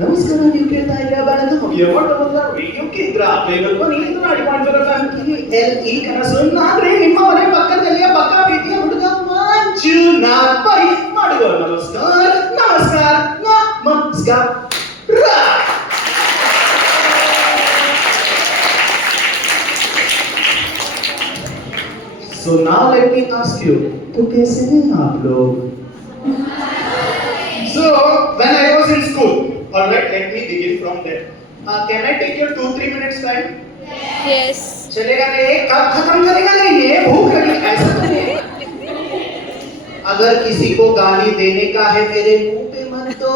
ನಮಸ್ಕಾರ ನೀವು ಕೇಳ್ತಾ ಇದ್ದೀರಾ ಬಾಳಂತ ಮುಗಿಯೋಟದ ರೇಡಿಯೋ ಕೇಂದ್ರ ಕೇವಲ ನೀನು ನಾಡಿ ಮಾಡ್ತಿರೋ ಈ ಕನಸು ನಾದ್ರೆ ನಿಮ್ಮ ಮನೆ ಪಕ್ಕದಲ್ಲಿಯ ಪಕ್ಕ ಪ್ರೀತಿಯ ಹುಡುಗ ಮಂಜುನಾಥ್ ಪೈ ಮಾಡುವ ನಮಸ್ಕಾರ ನಮಸ್ಕಾರ ನಮಸ್ಕಾರ. So now let me ask you, तो कैसे हैं आप लोग? So when I was in school, all right, let me begin from there. Can I take your 2-3 minutes time? Yes. चलेगा नहीं? कब खत्म करेगा नहीं? ये भूख लगी ऐसा तो नहीं. अगर किसी को गाली देने का है मेरे मुंह पे मत दो.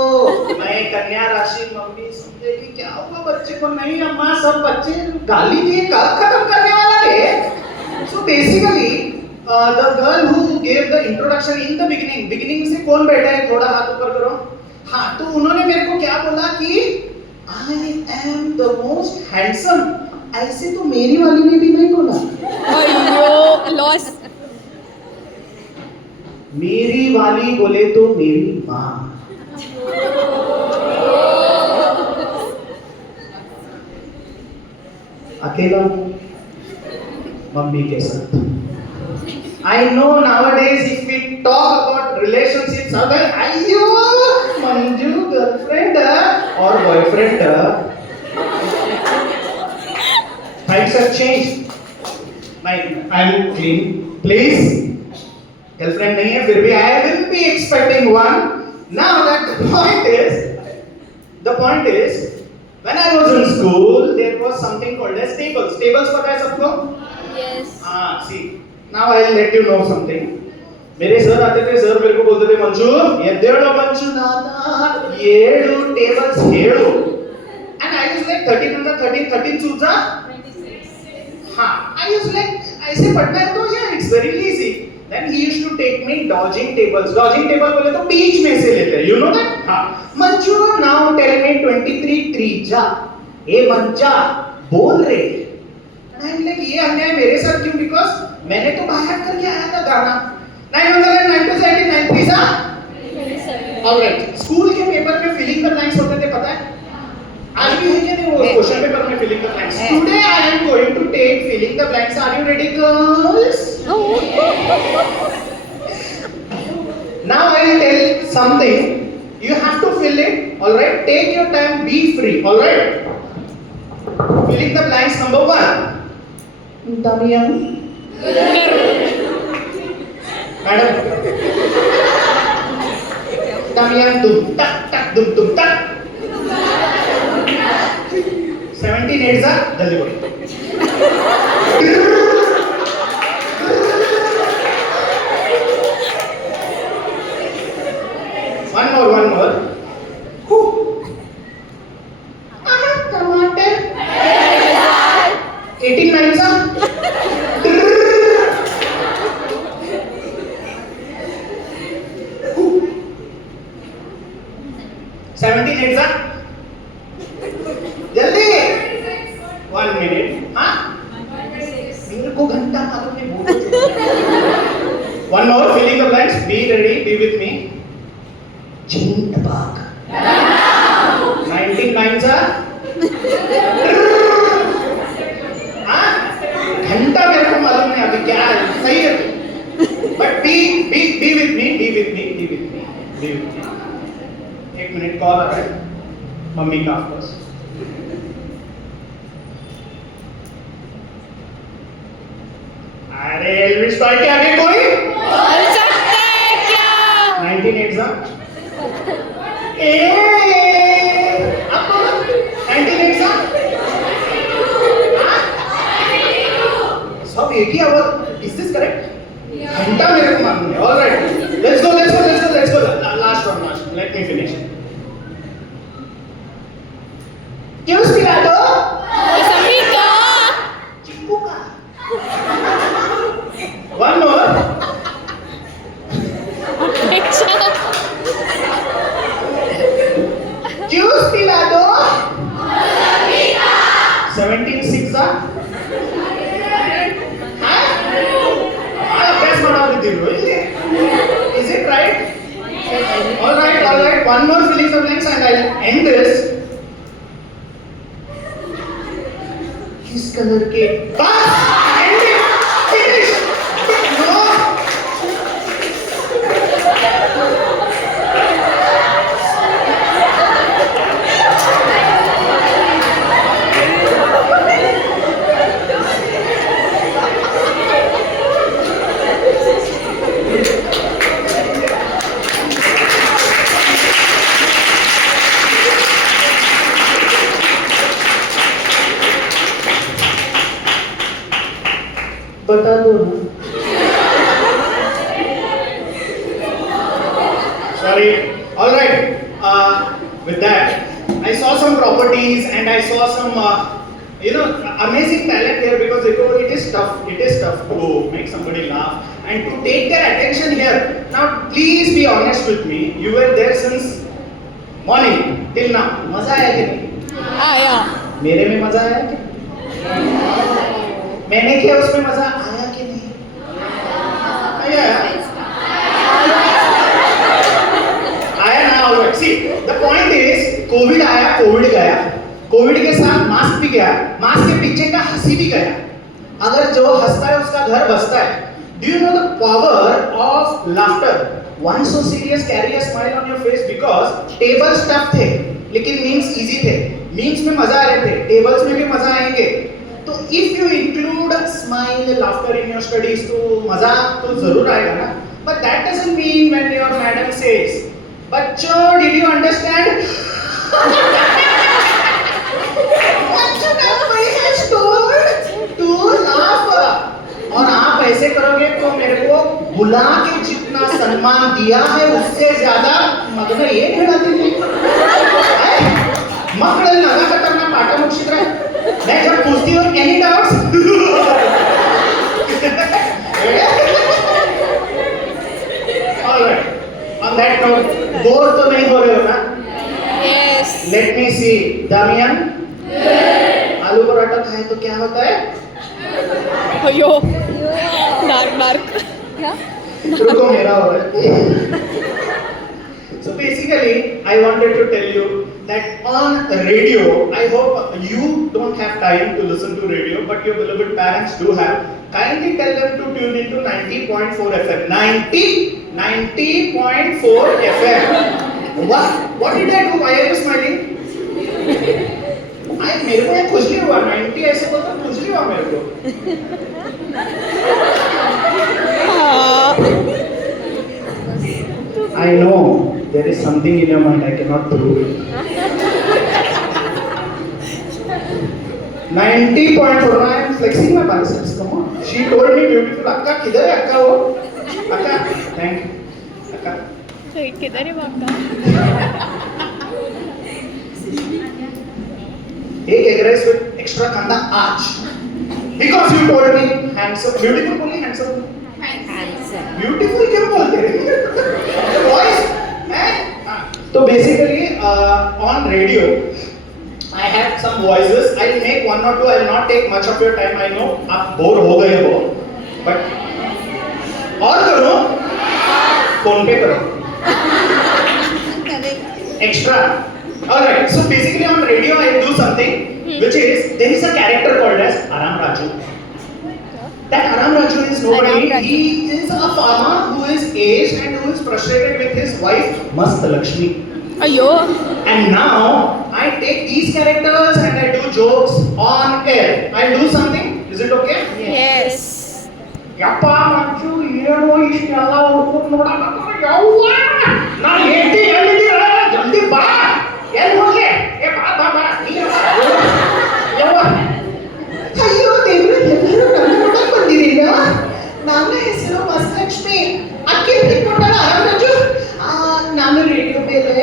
मैं कन्या राशि मम्मी समझेगी क्या हुआ बच्चे को. नहीं अम्मा सब बच्चे गाली दिए कब खत्म करने वाला है. So basically the girl who gave the introduction in the beginning से कौन बैठा है थोड़ा हाथ ऊपर करो. हाँ तो उन्होंने मेरे को क्या बोला कि I am the most handsome. ऐसे तो मेरी वाली ने भी नहीं बोला. अयो लॉस. मेरी वाली बोले तो मेरी माँ. अकेला हूँ मम्मी के साथ. I know nowadays if we talk about relationships, अगर अयो मंजू गर्लफ्रेंड और boyfriend, times have changed. I'm clean, please. Girlfriend नहीं है फिर भी I will be expecting one. Now that the point is, when I was in school, there was something called as tables. Tables पता है सबको? Yes. See. Now I'll let you know something. मेरे sir आते थे, sir मेरे को बोलते थे मंजू ಎದ್ದೇಳು ಮಂಜು ನಾಥ ಏಳು tables ಹೇಳು. And I was like 13 चूजा 26. हाँ I was like ऐसे पढ़ना है तो यार it's very easy. Then he used to take me dodging tables. Dodging table बोले तो बीच में से लेते हैं. You know that? हाँ मंजू now tell me 23 त्रिजा. ए मंजा बोल रहे. And I'm like ये अन्याय मेरे साथ क्यों? Because मैंने तो बाहर करके आया था गाना 9 to 9 पिज़्ज़ा. ऑलराइट स्कूल के पेपर में फिलिंग द ब्लैंक्स होते थे पता है. आज भी है क्या नहीं वो क्वेश्चन पेपर में filling the blanks. Today I am going to take filling the blanks. Are you ready girls? Now I will tell something. You have to fill it. Alright take your time, be free. Alright filling the blanks number 1 दमियन madam दमियन तुम तक तुम तक 17 8 जल्दी बोलो. one more टमाटर 18 9 17 8 जल्दी 1 minute. हाँ मेरे को घंटा मालूम नहीं बोलो. One more filling the blanks. Be ready. Be with me. Chin tabak. 19 9 हाँ घंटा मेरे को मालूम नहीं अभी क्या है. सही है but be with me. एक मिनट कॉल आ रहा है मम्मी का ऑफकोर्स. अरे एल्विस भाई के आगे कोई बोल सकते हैं क्या? 19 एग्जाम ए आपको 19 एग्जाम सब एक ही आवाज. Is this correct? घंटा मेरे को मालूम है. Alright let's go last one. Let me finish. Juice पिला दो. मौसमी का. चिक्कू का. One more. जूस पिला दो. 17 6 हाँ अभ्यास ಮಾಡೋದಿದ್ರು ಇಲ್ಲಿ. Is it right? All right. One more filling the blanks and I'll end this. किस कलर के? बस! End it! Finish! No! बता दो ना. Sorry. All right. With that, I saw some properties and I saw some, amazing talent here because it is tough. It is tough to make somebody laugh and to take their attention here. Now, please be honest with me. You were there since morning till now. मजा आया कि नहीं? आया. मेरे में मजा आया कि? मैंने किया उसमें मजा आया कि नहीं? आया ना. Alright. See the point is Covid आया, कोविड गया. कोविड के साथ मास्क भी गया, मास्क के पीछे का हंसी भी गया. अगर जो हंसता है उसका घर बसता है. Do you know the power of laughter? One so serious carry a smile on your face because table stuff थे लेकिन मीम्स इजी थे. मीम्स में मजा आ रहे थे, टेबल्स में भी मजा आएंगे. तो if you include smile laughter in your studies तो मजाक तो जरूर आएगा ना. But that doesn't mean when your madam says बच्चों did you understand to laugh. और आप ऐसे करोगे तो मेरे को बुला के जितना सम्मान दिया है उससे ज्यादा मगन ये खिला देंगे. मकड़ल नगा खतरनाक पाटा मुक्षित्र है. मैं जब पूछती हूँ any doubts alright. On that note, bore तो नहीं हो रहे हो ना? Yes. लेट मी सी. दामियन, आलू पराठा खाए तो क्या होता है? अयो. डार्क. क्या? रुको मेरा हो रहा है. So basically, I wanted to tell you that on radio, I hope you don't have time to listen to radio, but your beloved parents do have. Kindly tell them to tune into 90.4 FM. 90.4 FM. What did I do? Why are you smiling? मेरे को ये खुजली हुआ. 90 ऐसे बोलते खुजली हुआ मेरे को. I know there is something in your mind. I cannot prove it. 90.4. I am flexing my biceps. Come on. She told me beautiful. Akka किधर है अक्का वो? अक्का. Thank you. अक्का. तो किधर है बाका? एक egg rice with extra kanda आज. Because you told me handsome, beautiful बोली handsome. ब्यूटीफुल क्यों बोलते हैं? वॉइस है. तो basically on radio I have some voices. I make one और two. I will not take much of your time. I know आप bore हो गए हो, बट और करो, फोन पे करो extra. Alright. So basically on radio I do something which is there is a character called as Aaram Raju. That Aram Raju is nobody. He is a farmer who is aged and who is frustrated with his wife Mast Lakshmi. अयो. And now I take these characters and I do jokes on air. I'll do something. Is it okay? Yes. ಯಪ್ಪ ಮಂಚು ಏನೋ ಇಷ್ಟೆಲ್ಲ ಹುಡ್ಕೊಂಡು ನೋಡಕತ್ತಾರ. ಯವ್ವ ನಾನು ಹೇಳ್ತಿ ಹೇಳಿದ್ದೀರ ಜಲ್ದಿ ಬಾ. ಎಲ್ಲಿ ಹೋಗ್ಲಿ? ಏ ಬಾ ಬಾ ಬಾ. ಯವ್ವ ಅಯ್ಯೋ ದೇವ್ರೆ ಎಲ್ಲರೂ ನನ್ನ ನೋಡಕ್ ಬಂದಿರಲಿಲ್ಲ. ನನ್ನ ಹೆಸರು ಮಸ್ಲಕ್ಷ್ಮಿ. ಅಕ್ಕಿ ಕೊಟ್ಟಾಳ ಆರಾಮರಾಜು. ನಾನು ರೇಡಿಯೋ ಮೇಲೆ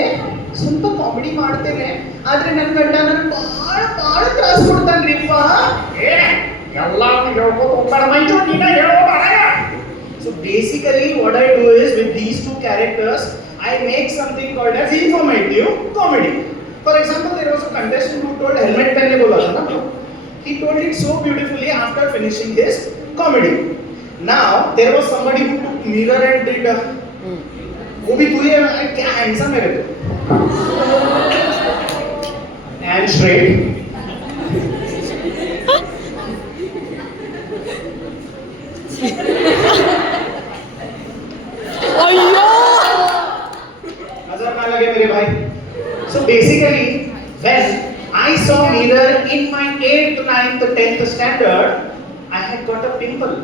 ಸ್ವಲ್ಪ ಕಾಮಿಡಿ ಮಾಡ್ತೇನೆ, ಆದ್ರೆ ನನ್ನ ಗಂಡ ನನಗೆ ಬಹಳ ಬಹಳ ತ್ರಾಸ ಕೊಡ್ತಾನ್ರಿಪ್ಪ. ಎಲ್ಲ ಹೇಳ್ಕೊಡ್ತಾರ ಮಂಜು ನೀನ ಹೇಳೋ. So basically what I do is with these two characters I make something called as informative comedy. For example, there was a contestant who told helmet पहनने बोला था ना. He told it so beautifully after finishing his comedy. Now there was somebody who took mirror and did वो भी तू ही है, अरे क्या हैंडसम है रे तू। And straight. अयो नजर ना लगे मेरे भाई। So basically, when I saw mirror in my 8th, 9th, 10th standard, I had got a pimple,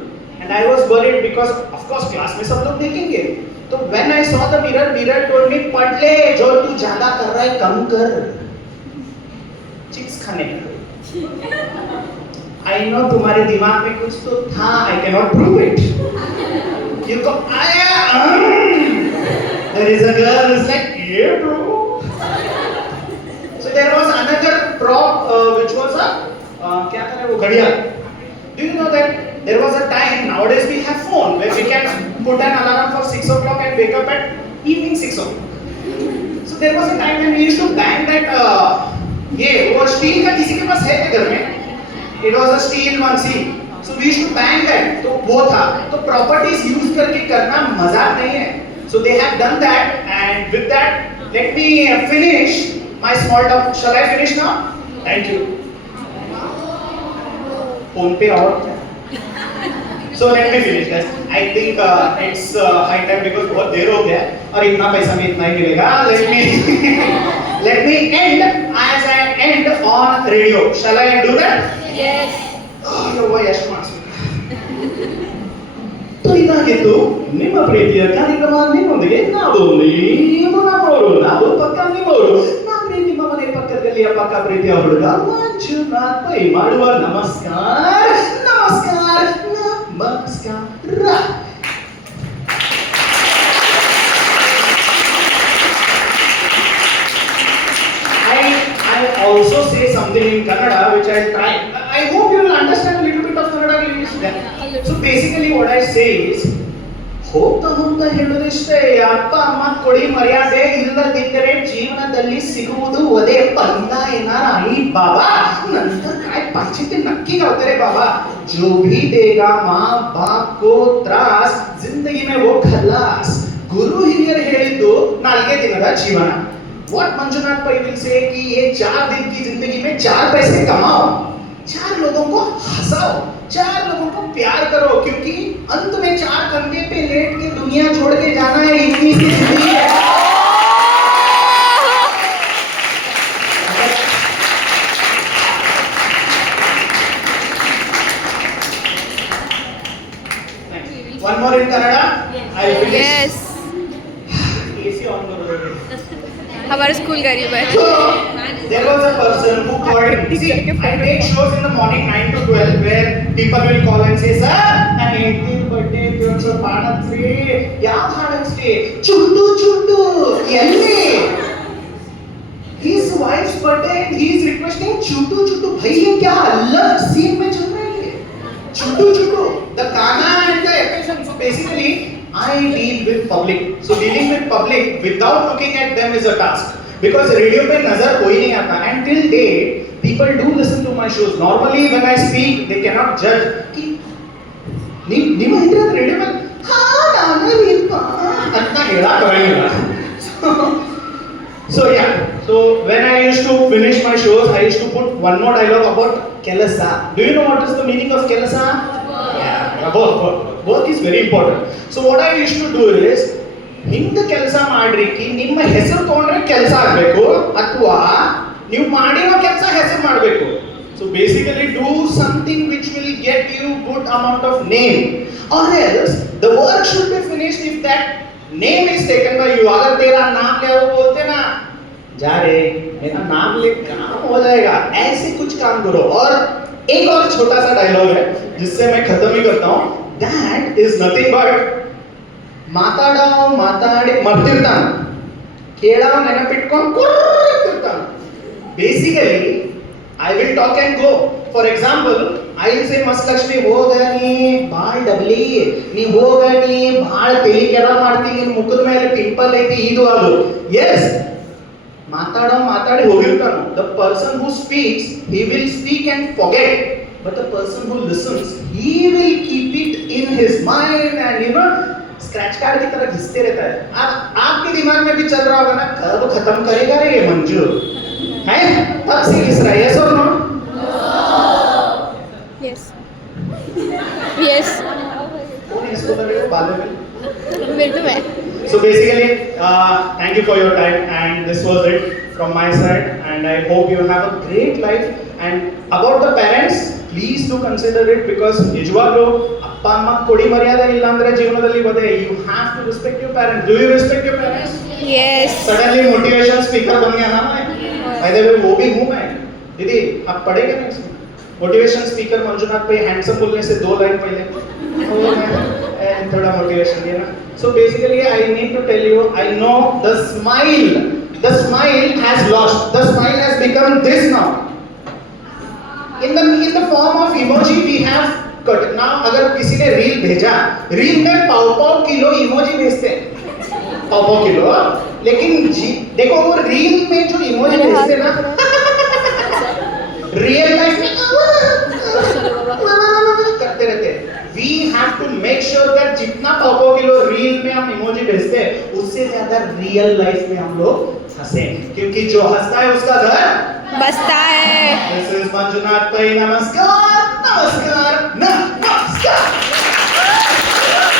and I was worried because of course class में सब लोग देखेंगे। तो when I saw the mirror, mirror told me पढ़ ले, जो तू ज्यादा कर रहा है कम कर। चिप्स खाने का। I know तुम्हारे दिमाग में कुछ तो था, I cannot prove it. You go, there is a girl who's like, yeah bro. So there was another prop which was a क्या था वो घड़ियाल. Do you know that there was a time, nowadays we have phone where we can put an alarm for 6 o'clock and wake up at evening 6 o'clock. So there was a time when we used to bang that ये वो steel का किसी के पास है क्या घर में? It was a steel one, see. So we used to bang that. तो वो था. तो properties use करके करना मजाक नहीं है. So they have done that, and with that, let me finish my small talk. Shall I finish now? Thank you. Phone पे और क्या? So let me finish guys. I think it's high time because बहुत देर हो गया और इतना पैसा में इतना ही मिलेगा. Let me end as I end on radio. Shall I do that? Yes. Oh, your voice wants me. तो ಇದಾಗಿತ್ತು ನಿಮ್ಮ ಪ್ರೀತಿಯ ಕಾರ್ಯಕ್ರಮ ನಿಮ್ಮೊಂದಿಗೆ ನಾವು ನೀವು ನಮ್ಮವರು ನಾವು ಪಕ್ಕ ನಿಮ್ಮವರು ನಾನೇ ನಿಮ್ಮ ಮನೆ ಪಕ್ಕದಲ್ಲಿ ಪಕ್ಕ ಪ್ರೀತಿಯ ಹುಡುಗ ಮಂಜುನಾಥ್ ಪೈ ಮಾಡುವ ನಮಸ್ಕಾರ ನಮಸ್ಕಾರ ನಮಸ್ಕಾರ. I also say something in Kannada which I'll try. I hope you will understand a little bit of Kannada English then. So basically what I say is ಹೋಗ್ತಾ ಹೋಗ್ತಾ ಹೇಳೋದಿಷ್ಟೇ, ಅಪ್ಪ ಅಮ್ಮ ಕೊಡಿ ಮರ್ಯಾದೆ, ಇಲ್ಲದಿದ್ದರೆ ಜೀವನದಲ್ಲಿ ಸಿಗುವುದು ಒದೇ ಬಂದ ಏನಾರ ಐ ಬಾಬಾ ನಂತರ काय पंचायती नक्की गावते रे बाबा. जो भी देगा माँ बाप को त्रास जिंदगी में वो खल्लास. गुरु ಹಿರಿಯರು ಹೇಳಿದ್ದು 4 ದಿನದ ಜೀವನ. What Manjunath Pai will say कि ये 4 दिन की जिंदगी में 4 पैसे कमाओ, 4 लोगों को हंसाओ, 4 लोगों को प्यार करो, क्योंकि अंत में 4 कंधे पे लेट के दुनिया छोड़ के जाना है. इतनी सी जिंदगी है. One more in Kannada. I will finish. Yes. AC on करो. हमारा स्कूल करीब है. So there was a person who called. See, I take shows in the morning 9 to 12 where people will call and say, "Sir, an 18th birthday to Panatri. ಯಾವ ಹಾಡಕ್ಕೆ? ಚುಟ್ಟು ಚುಟ್ಟು ಎಲ್ಲಿ? His wife's birthday and he is requesting चुट्टू चुट्टू. भाई ये क्या अलग scene में चल रहा है ये? चुट्टू चुट्टू. The Kana and the affection. So basically I deal with public. So dealing with public without looking at them is a task. Because radio पे नजर कोई नहीं आता. And till date, people do listen to my shows. Normally when I speak, they cannot judge. कि ನಿಮ್ಮ ಇದ್ರೆ radio ಮೇಲೆ ನಾನು ಇಪ್ಪ ಅಂತ ಹೇಳಕ್ ಬರಂಗಿಲ್ಲ. So yeah. So when I used to finish my shows, I used to put one more dialogue about ಕೆಲಸ. Do you know what is the meaning of ಕೆಲಸ? Yeah, work is very important. So what I used to do is ಹಿಂದೆ ಕೆಲಸ ಮಾಡ್ರಿ ಕಿ ನಿಮ್ಮ ಹೆಸರು ತಗೊಂಡ್ರೆ ಕೆಲಸ ಆಗಬೇಕು ಅಥವಾ ನೀವು ಮಾಡಿರೋ ಕೆಲಸ ಹೆಸರು ಮಾಡಬೇಕು. So basically do something which will get you good amount of name, or else the work should be finished if that name is taken by you. अगर तेरा नाम ले वो बोलते ना जा रे मेरा नाम ले काम हो जाएगा, ऐसे कुछ काम करो. और एक और छोटा सा डायलॉग है जिससे मैं खत्म ही करता हूँ. That is nothing but ಮಾತಾಡೋ ಮಾತಾಡಿ ಮರ್ತಿರ್ತಾನೆ, ಕೇಳೋ ನೆನಪಿಟ್ಕೊಂಡು ಕೂರ್ತಿರ್ತಾನೆ. Basically I will talk and go. For example I will say ಮಸ್ತ್ ಲಕ್ಷ್ಮಿ ಹೋಗನಿ ಬಾಳ್ ಡಬ್ಲಿ, ನೀ ಹೋಗನಿ ಬಾಳ್ ತಲಿ ಕೆಳ ಮಾಡ್ತೀನಿ, ನಿನ್ ಮುಖದ ಮೇಲೆ ಪಿಂಪಲ್ ಐತಿ ಇದು ಅದು. ಎಸ್ ಮಾತಾಡೋ ಮಾತಾಡಿ ಹೋಗಿರ್ತಾನೆ. The person who speaks he will speak and forget, but the person who listens he will keep it in his mind and scratch card की तरह घिसते रहता है। अब आपके दिमाग में भी चल रहा होगा ना, कब खत्म करेगा रे ये मंजू, है तब से घिस रहा है, यस और नो? Yes. Yes. कौन है इसको लगे वो बालों में? बिल्कुल मैं. So basically, thank you for your time, and this was it from my side, and I hope you have a great life. And about the parents, please do consider it, because ನಿಜವಾಗ್ಲೂ ಅಪ್ಪ ಅಮ್ಮ ಕೊಡಿ ಮರ್ಯಾದೆ ಇಲ್ಲ ಅಂದ್ರೆ ಜೀವನದಲ್ಲಿ ಬದೇ, you have to respect your parents. Do you respect your parents? Yes. Suddenly motivation speaker बन गया ना मैं. By the way वो भी हूँ मैं. दीदी आप पढ़ेंगे ना इसमें? मोटिवेशन स्पीकर मंजुनाथ भाई हैंडसम बोलने से 2 लाइन पहले तो मैं थोड़ा मोटिवेशन दिया ना. So basically I need to tell you, I know the smile has lost, the smile has become this now. In the form of emoji we have cut. Now अगर किसी ने रील भेजा, रील में पाव kilo emoji भेजते हैं, पाव kilo, लेकिन देखो वो रील में जो इमोजी भेजते हैं ना, रियल लाइफ में करते रहते हैं. We have to make sure that जितना पाव किलो रील में हम इमोजी भेजते हैं, उससे ज्यादा रियल लाइफ में हम लोग हंसे, क्योंकि जो हंसता है उसका घर बसता है. This is Manjunath Pai. नमस्कार, नमस्कार, नमस्कार.